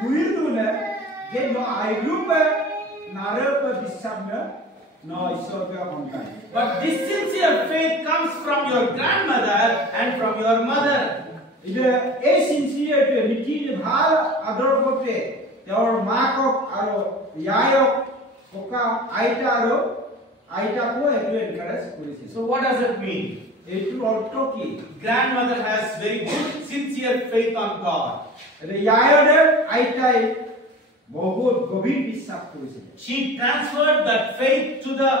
Muirune je no aigrupe narupe bisabna no isorga honkan. But this sincere faith comes from your grandmother and from your mother. Ide a sincere to niki bhal ador kote your makok aro yayok koka aita aro aita ko etu encourage korise. So what does it mean? Etu ortho ki Grandmother has very good sincere faith on God. ede yayode aitai bahut gobhir বিশ্বাস korise. She transferred that faith to her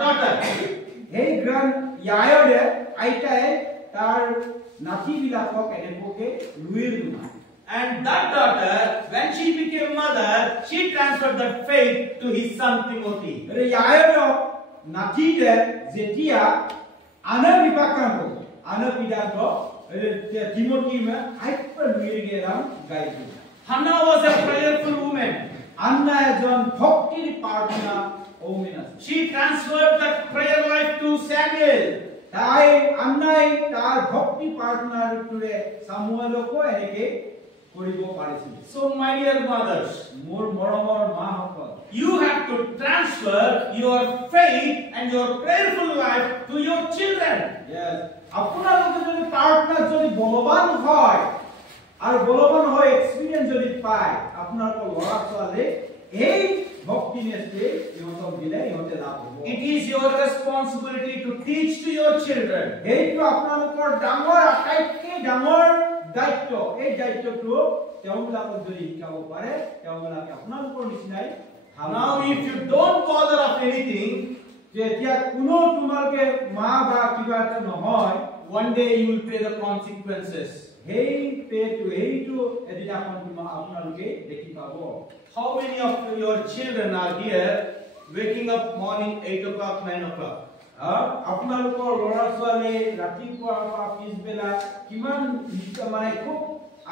daughter. Hey grand yayode aitai tar nathi bilakok enepoke luir duna. And that daughter, when she became mother, she transferred that faith to his son Timothy. ede yayodo nathi de jetia ana bipakan ko ana bidato Timothy me hyper luir geram gaidu. Hannah was a prayerful woman. Anna ejon bhaktir partner woman. She transferred that prayer life to Samuel. Tai annai tar bhakti partner tule Samuel ko eneke koribo parisil. So my dear mothers, Mor moromor ma hokol. you have to transfer your faith and your prayerful life to your children. Yes. Apnalok jodi partner jodi boloban hoy ar boloban hoy experience jodi pai apnalok lora chale ei bhaktiness te yotok dile yote lab hobo. It is your responsibility to teach to your children. এইটো আপোনালোকৰ ডাঙৰ আটাইতকৈ ডাঙৰ দায়িত্ব এই দায়িত্বটো তেওঁলোকক যদি শিকাব পাৰে তেওঁলোকে আপোনালোকৰ নিচিনাই Now if you don't bother of anything, যেতিয়া কোনো তোমালোকে মা বা কিবা এটা নহয় one day you will pay the consequences. সেই পেটো এইটো এদিনাখন আপোনালোকে দেখি পাব. How many of your children are here waking up morning 8 o'clock, 9 o'clock? আপোনালোকৰ ল'ৰা ছোৱালী ৰাতিপুৱা বা পিছবেলা কিমান মানে খুব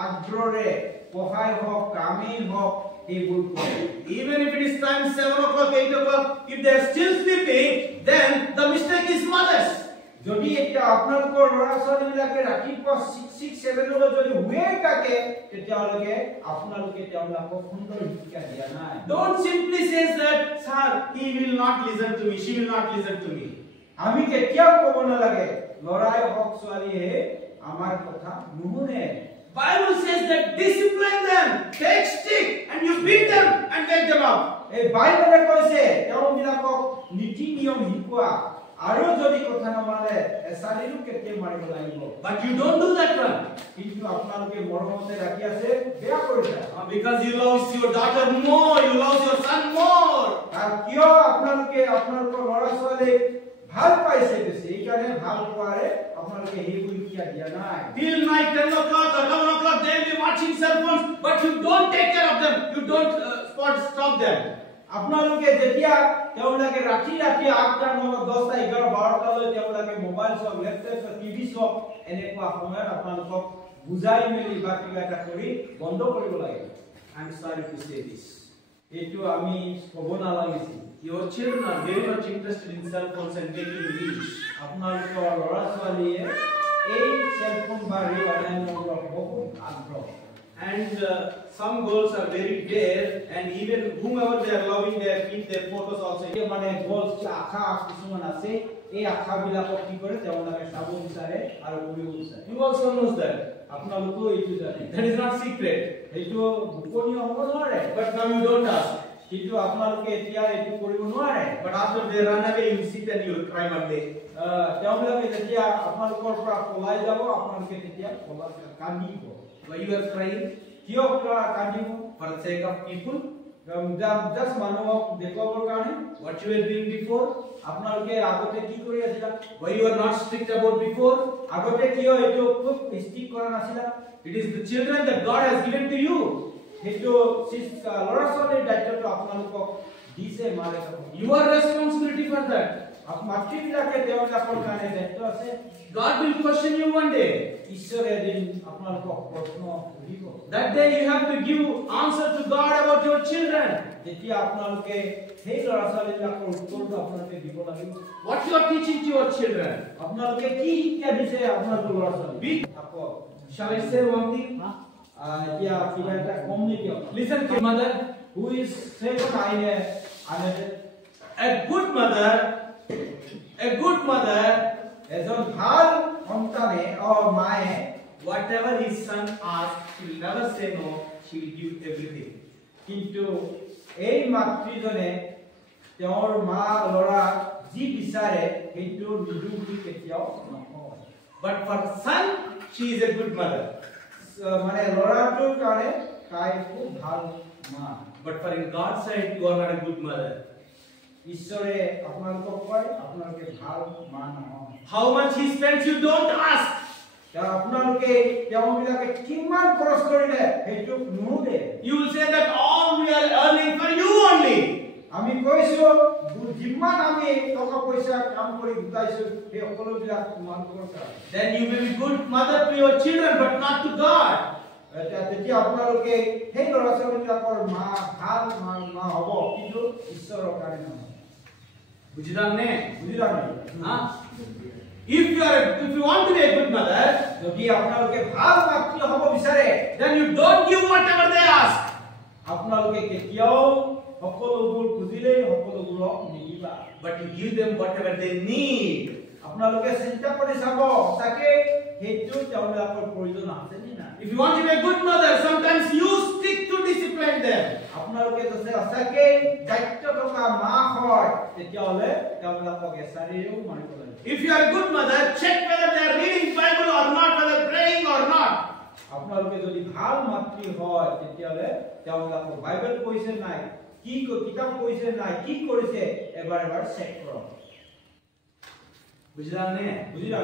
আগ্ৰহেৰে পঢ়াই হওক কামেই হওক এইবোৰ কৰে. Even if it is time 7 o'clock, 8 o'clock, if they are still sleeping, then the mistake is mothers. যদি এটা আপোনালোকৰ ল'ৰা ছোৱালী বিলাকে ৰাতিপুৱা 6-7 লৈ যদি শুয়ে থাকে তেতিয়ালৈকে আপোনালোকে তেওঁলোকক সুন্দৰ শিক্ষা দিয়া নাই. Don't simply say that, sir, he will not listen to me, she will not listen to me. আমি কেতিয়াও ক'ব নালাগে ল'ৰাই হওক ছোৱালীয়ে আমাৰ কথা নুশুনে. Bible says that discipline them, take stick and you beat them and wake them up. এই বাইবেলে কৈছে তেওঁবিলাকক নীতি নিয়ম শিকোৱা আৰু যদি কথা নমানে এছালিও কেতিয়া মাৰিব লাগিব. But you don't do that one. কিন্তু আপোনালোকে মৰমতে ৰাখি আছে বেয়া কৰিছে. Because you love your daughter more, you love your son more. আৰু কিয় আপোনালোকে আপোনালোকৰ ল'ৰা ছোৱালী ভাল পাইছে বেছি এইকাৰণে ভাল পোৱাৰে আপোনালোকে সেইবোৰ শিক্ষা দিয়া নাই. Till night 10 o'clock or 11 o'clock they will be watching cell phones, but you don't take care of them, you don't stop them. আপোনালোকে যেতিয়া তেওঁলোকে ৰাতি 8টা 9টা 10টা 11 12টা লৈ তেওঁলোকে মোবাইল চক লেপটপ চক টিভি চক এনেকুৱা সময়ত আপোনালোকক বুজাই মেলি বা কিবা এটা কৰি বন্ধ কৰিব লাগে. I am sorry to say this. এইটো আমি ক'ব নালাগিছিল. Your children are very much interested in cell phones and taking reels. আপোনালোকৰ ল'ৰা ছোৱালীয়ে এই সেল ফোন বা ৰিল অনলাইনৰ বহুত আগ্ৰহ. And some girls are very dare, and even whomever they are loving, they keep their photos also. এই মানে গোলছ আখা কিছুমান আছে এই আখাবিলাকক কি কৰে তেওঁলোকে চাব বিচাৰে আৰু কৰিব বিচাৰে. You also knows that. আপোনালোকেও এইটো জানে. That is not secret. এইটো গোপনীয় হ'ব নোৱাৰে. But now you don't ask. কিন্তু আপোনালোকে এতিয়া এইটো কৰিব নোৱাৰে. But after they run away, you sit and you cry one day. তেওঁলোকে যেতিয়া আপোনালোকৰ পৰা পলাই যাব আপোনালোকে তেতিয়া কান্দিব. Why you are crying? কিয় কান্দিব? For the sake of people? Just মানুহক দেখুৱাবৰ কাৰণে. What you were doing before? আপোনালোকে আগতে কি কৰি আছিলা? Why you are not strict about before? আগতে কিয় এইটো খুব ষ্ট্ৰিক্ট কৰা নাছিলা? It is the children that God has given to you. সেইটো ল'ৰা ছোৱালীৰ দায়িত্বটো আপোনালোকক দিছে মাৰে. You are responsibility for that. মাতৃবিলাকে তেওঁলোকৰ কাৰণে দায়িত্ব আছে. God will question you one day. ঈশ্বৰে এদিন আপোনালোকক প্ৰশ্ন সুধিব. That day you have to give answer to God about your children. যেতিয়া আপোনালোকে সেই ল'ৰা ছোৱালীবিলাকৰ উত্তৰটো আপোনালোকে দিব লাগিব. What you are teaching to your children? আপোনালোকে কি শিক্ষা দিছে আপোনালোকৰ ল'ৰা ছোৱালী? Shall I say one thing? এতিয়া কিবা এটা কম নেকি Listen to mother. who is second eine A good mother, এজন ভাল সন্তানে মায়ে whatever his son asks, she will never say no. She will give everything. কিন্তু এই মাতৃজনে তেওঁৰ মা লৰা যি বিচাৰে সেইটো নিদুকি কেতিয়াও নহয় But for son, she is a good mother. মানে লৰাটোৰ কাৰণে তাই খুব ভাল মা But for in God's sight, you are not a good mother. ঈশ্বৰে আপোনালোকক কয় আপোনালোকে ভাল মা নহয় How much he spends, you don't ask. আপোনালোকে তেওঁবিলাকে কিমান খৰচ কৰিলে সেইটো নুসুধে You will say that all we are earning for you only. আমি কৈছো যিমান আমি টকা পইচা কাম কৰি গোটাইছো সেই সকলোবিলাক তোমালোকৰ কাৰণে Then you may be good mother to your children, but not to God. তেতিয়া আপোনালোকে সেই ল'ৰা ছোৱালীবিলাকৰ মা ভাল মা হ'ব কিন্তু ঈশ্বৰৰ কাৰণে নহয় বুজিলানে? হা If you want to be a good mother, যদি আপোনালোকে ভাল মাতৃ হ'ব বিচাৰে then you don't give whatever they ask. আপোনালোকে কেতিয়াও সকলোবোৰ খুজিলেই সকলোবোৰক নিদিবা But you give them whatever they need. আপোনালোকে চিন্তা কৰি চাব তাকে সেইটো তেওঁলোকৰ প্ৰয়োজন আছে নে নাই If you want to be a good mother, sometimes you stick to discipline them. আপোনালোকে যদি সঁচাকে দায়িত্ব থকা মা হয় তেতিয়াহ'লে তেওঁলোকক এচাৰিও মাৰিব লাগে If you are a good mother, check whether they are reading Bible or not, whether praying or not. আপোনালোকে যদি ভাল মাতৃ হয় তেতিয়াহ'লে তেওঁলোকক বাইবেল পঢ়িছে নাই কি কিতাপ পঢ়িছে নাই কি কৰিছে এবাৰ চেক কৰক বুজিলানে? বুজিলা